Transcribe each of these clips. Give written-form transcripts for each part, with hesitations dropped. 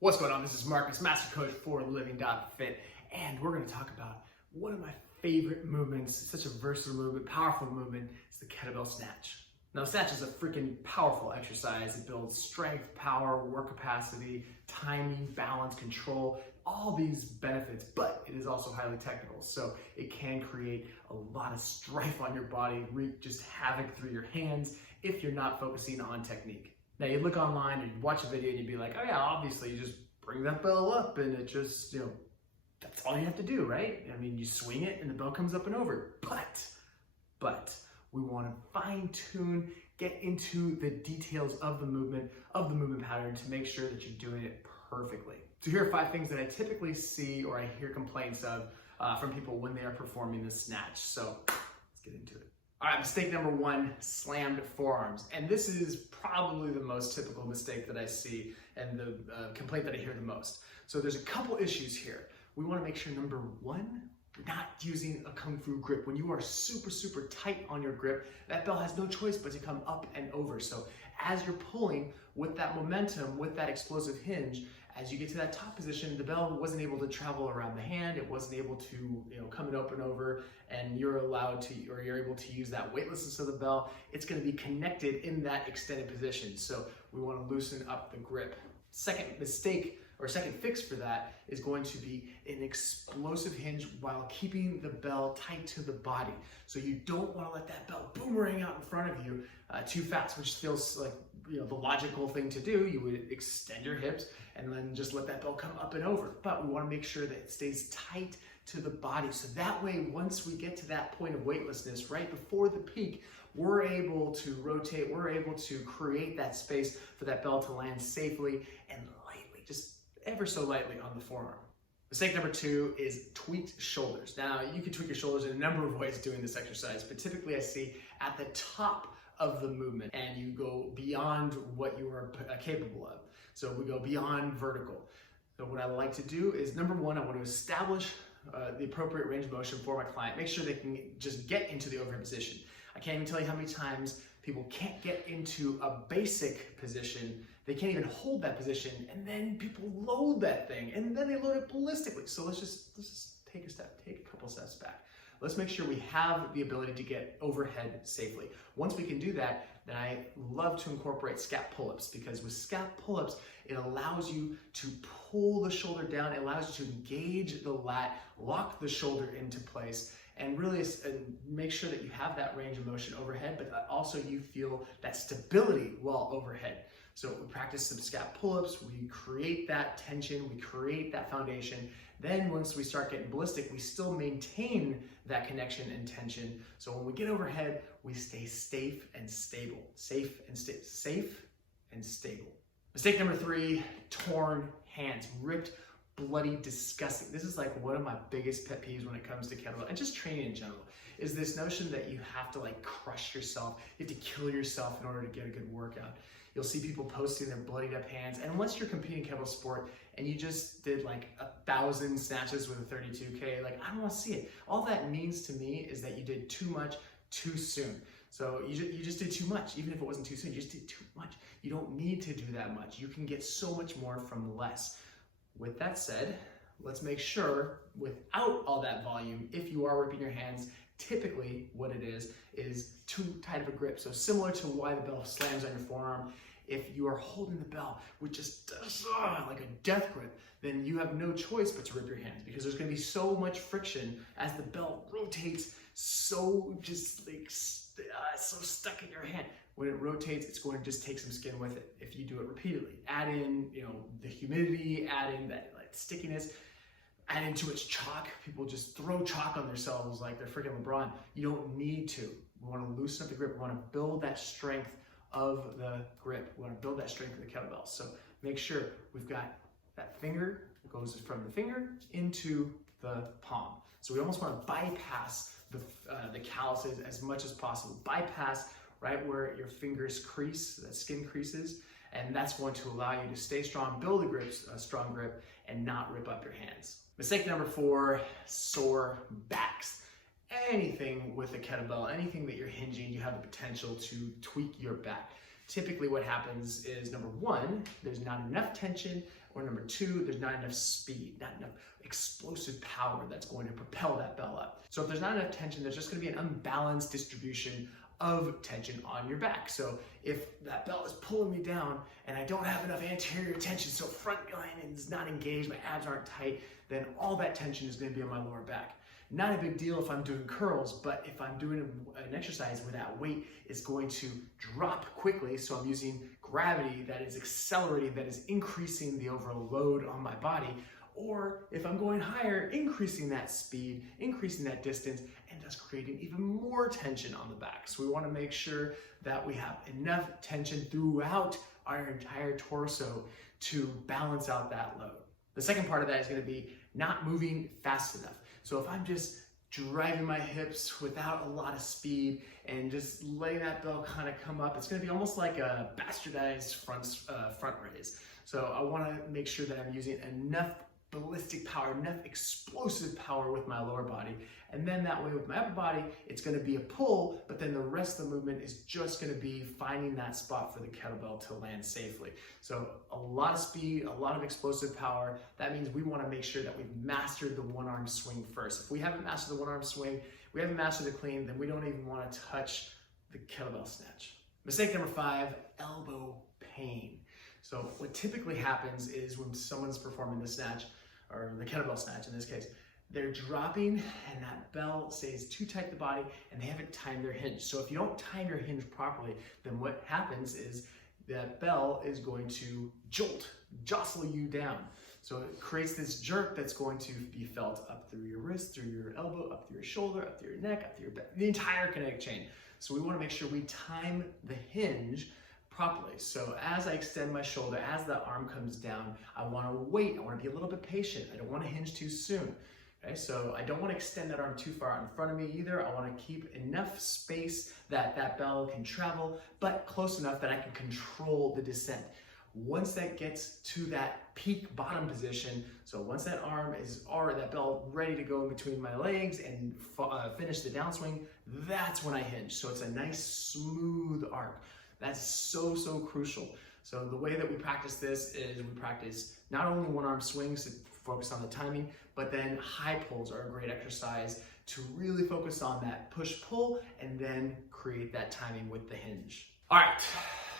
What's going on? This is Marcus, Master Coach for Living.Fit, and we're going to talk about one of my favorite movements. It's such a versatile movement, powerful movement. It's the Kettlebell Snatch. Now, snatch is a freaking powerful exercise. It builds strength, power, work capacity, timing, balance, control, all these benefits, but it is also highly technical. So it can create a lot of strife on your body, wreak just havoc through your hands if you're not focusing on technique. Now you look online and you watch a video and you'd be like, oh yeah, obviously you just bring that bell up and it just, that's all you have to do, right? I mean, you swing it and the bell comes up and over. But we want to fine tune, get into the details of the movement pattern to make sure that you're doing it perfectly. So here are 5 things that I typically see or I hear complaints of from people when they are performing the snatch. So let's get into it. All right, mistake number 1, slammed forearms. And this is probably the most typical mistake that I see and the complaint that I hear the most. So there's a couple issues here. We wanna make sure, number 1, you're not using a Kung Fu grip. When you are super, super tight on your grip, that bell has no choice but to come up and over. So as you're pulling with that momentum, with that explosive hinge, as you get to that top position, the bell wasn't able to travel around the hand. It wasn't able to, come and open over, and you're allowed to, or you're able to use that weightlessness of the bell. It's going to be connected in that extended position. So we want to loosen up the grip. Second mistake or second fix for that is going to be an explosive hinge while keeping the bell tight to the body. So you don't want to let that bell boomerang out in front of you too fast, which feels like the logical thing to do. You would extend your hips and then just let that bell come up and over. But we want to make sure that it stays tight to the body. So that way, once we get to that point of weightlessness, right before the peak, we're able to rotate, we're able to create that space for that bell to land safely and lightly, just ever so lightly on the forearm. Mistake number 2 is tweaked shoulders. Now, you can tweak your shoulders in a number of ways doing this exercise, but typically I see at the top of the movement and you go beyond what you are capable of. So we go beyond vertical. So what I like to do is, number 1, I want to establish the appropriate range of motion for my client. Make sure they can just get into the overhead position. I can't even tell you how many times people can't get into a basic position. They can't even hold that position, and then people load that thing, and then they load it ballistically. So let's just take a couple steps back. Let's make sure we have the ability to get overhead safely. Once we can do that, then I love to incorporate scap pull-ups, because with scap pull-ups, it allows you to pull the shoulder down, it allows you to engage the lat, lock the shoulder into place, and really make sure that you have that range of motion overhead, but also you feel that stability while overhead. So we practice some scap pull-ups, we create that tension, we create that foundation. Then once we start getting ballistic, we still maintain that connection and tension. So when we get overhead, we stay safe and stable. Safe and stable. Mistake number 3, torn hands. Ripped, bloody, disgusting. This is like one of my biggest pet peeves when it comes to kettlebell and just training in general, is this notion that you have to crush yourself, you have to kill yourself in order to get a good workout. You'll see people posting their bloodied up hands, and unless you're competing kettlebell sport and you just did 1,000 snatches with a 32K, I don't want to see it. All that means to me is that you did too much too soon. So you just did too much. Even if it wasn't too soon, you just did too much. You don't need to do that much. You can get so much more from less. With that said, let's make sure without all that volume, if you are ripping your hands, typically what it is too tight of a grip. So similar to why the bell slams on your forearm, if you are holding the bell with just like a death grip, then you have no choice but to rip your hands, because there's going to be so much friction as the bell rotates, so stuck in your hand. When it rotates, it's going to just take some skin with it if you do it repeatedly. Add in, the humidity, add in that stickiness, add into its chalk. People just throw chalk on themselves like they're freaking LeBron. You don't need to. We want to loosen up the grip. We want to build that strength of the grip. We want to build that strength of the kettlebell. So make sure we've got that finger that goes from the finger into the palm. So we almost want to bypass the calluses as much as possible. Bypass right where your fingers crease, that skin creases, and that's going to allow you to stay strong, build a strong grip, and not rip up your hands. Mistake number 4, sore backs. Anything with a kettlebell, anything that you're hinging, you have the potential to tweak your back. Typically what happens is, number 1, there's not enough tension Or number two, there's not enough speed, not enough explosive power that's going to propel that bell up. So if there's not enough tension, there's just going to be an unbalanced distribution of tension on your back. So if that bell is pulling me down and I don't have enough anterior tension, so front line is not engaged, my abs aren't tight, then all that tension is going to be on my lower back. Not a big deal if I'm doing curls, but if I'm doing an exercise where that weight is going to drop quickly, so I'm using gravity that is accelerating, that is increasing the overall load on my body, or if I'm going higher, increasing that speed, increasing that distance, and thus creating even more tension on the back. So we want to make sure that we have enough tension throughout our entire torso to balance out that load. The second part of that is going to be not moving fast enough. So if I'm just driving my hips without a lot of speed and just letting that bell kind of come up, it's going to be almost like a bastardized front raise. So I want to make sure that I'm using enough ballistic power, enough explosive power with my lower body. And then that way with my upper body, it's going to be a pull, but then the rest of the movement is just going to be finding that spot for the kettlebell to land safely. So a lot of speed, a lot of explosive power. That means we want to make sure that we've mastered the one arm swing first. If we haven't mastered the one arm swing, we haven't mastered the clean, then we don't even want to touch the kettlebell snatch. Mistake number 5, elbow pain. So what typically happens is when someone's performing the snatch, or the kettlebell snatch in this case, they're dropping and that bell stays too tight to the body and they haven't timed their hinge. So if you don't time your hinge properly, then what happens is that bell is going to jostle you down. So it creates this jerk that's going to be felt up through your wrist, through your elbow, up through your shoulder, up through your neck, up through your back, the entire kinetic chain. So we want to make sure we time the hinge properly. So as I extend my shoulder, as the arm comes down, I want to wait. I want to be a little bit patient. I don't want to hinge too soon. Okay, so I don't want to extend that arm too far out in front of me either. I want to keep enough space that that bell can travel, but close enough that I can control the descent. Once that gets to that peak bottom position, so once that arm is, or that bell ready to go in between my legs and finish the downswing, that's when I hinge. So it's a nice smooth arc. That's so, so crucial. So the way that we practice this is we practice not only one arm swings to focus on the timing, but then high pulls are a great exercise to really focus on that push-pull and then create that timing with the hinge. All right,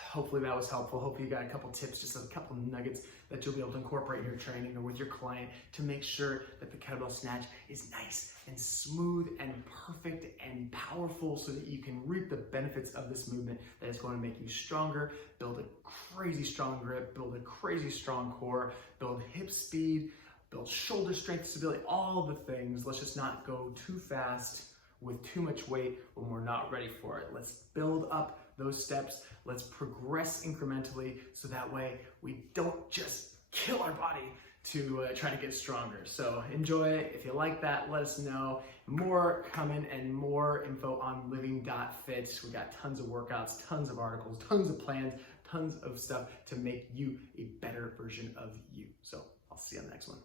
hopefully that was helpful. Hopefully you got a couple tips, just a couple nuggets that you'll be able to incorporate in your training or with your client to make sure that the kettlebell snatch is nice and smooth and perfect and powerful so that you can reap the benefits of this movement that is going to make you stronger, build a crazy strong grip, build a crazy strong core, build hip speed, build shoulder strength, stability, all the things. Let's just not go too fast with too much weight when we're not ready for it. Let's build up those steps. Let's progress incrementally so that way we don't just kill our body to try to get stronger. So enjoy it. If you like that, let us know. More coming and more info on living.fit. We got tons of workouts, tons of articles, tons of plans, tons of stuff to make you a better version of you. So I'll see you on the next one.